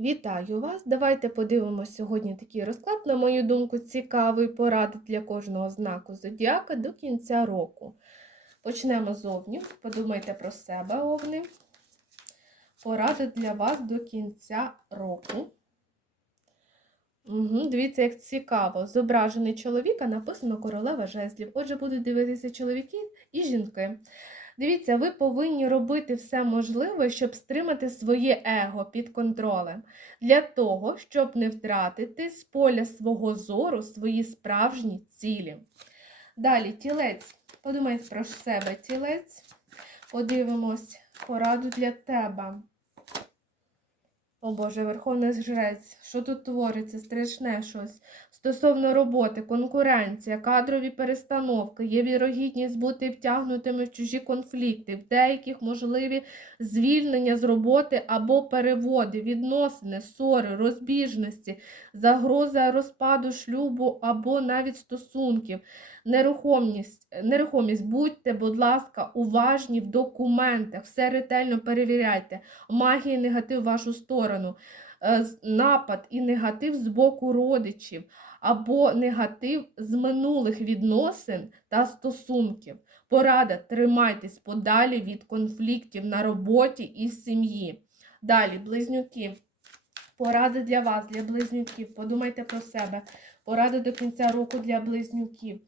Вітаю вас! Давайте подивимося сьогодні такий розклад, на мою думку, цікавий поради для кожного знаку зодіака до кінця року. Почнемо з овнів. Подумайте про себе, овни. Поради для вас до кінця року. Угу, Дивіться, як цікаво. Зображений чоловік, а написано королева жезлів. Отже, будуть дивитися чоловіки і жінки. Дивіться, ви повинні робити все можливе, щоб стримати своє его під контролем, для того, щоб не втратити з поля свого зору свої справжні цілі. Далі, тілець. Подумай про себе, тілець. Подивимось пораду для тебе. О Боже, Верховний Жрець, що тут твориться? Страшне щось. Стосовно роботи, конкуренція, кадрові перестановки, є вірогідність бути втягнутими в чужі конфлікти, в деяких можливі звільнення з роботи або переводи, відносини, ссори, розбіжності, загроза розпаду шлюбу або навіть стосунків, нерухомість. Нерухомість. Будьте, будь ласка, уважні в документах, все ретельно перевіряйте. Магія негатив в вашу сторону. Е, з- Напад і негатив з боку родичів або негатив з минулих відносин та стосунків. Порада тримайтесь подалі від конфліктів на роботі і в сім'ї. Далі, близнюки. Поради для вас, для близнюків. Подумайте про себе. Поради до кінця року для близнюків.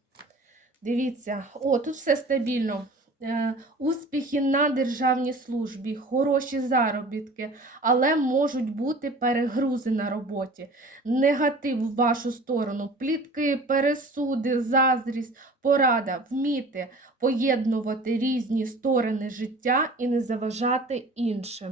Дивіться, о, тут все стабільно. Е, успіхи на державній службі, хороші заробітки, але можуть бути перегрузи на роботі, негатив в вашу сторону, плітки, пересуди, заздрість, порада, вміти поєднувати різні сторони життя і не заважати іншим.